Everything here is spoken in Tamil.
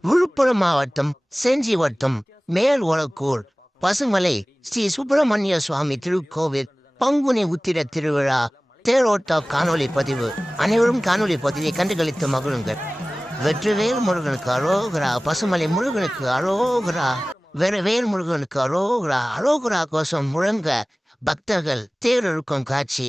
விழுப்புரம் மாவட்டம் செஞ்சி வட்டம் மேல் ஒலக்கூர் பசுமலை ஸ்ரீ சுப்பிரமணிய சுவாமி திருக்கோவில் பங்குனி உத்திர திருவிழா தேரோட்ட காணொலி பதிவு. அனைவரும் காணொலி பதிவை கண்டுகளித்து மகிழுங்கள். வெற்றிவேல் முருகனுக்கு அரோகரா, பசுமலை முருகனுக்கு அரோகரா, வேல் முருகனுக்கு அரோகரா. அரோகரா கோஷம் முழங்க பக்தர்கள் தேர் இழுக்கும் காட்சி.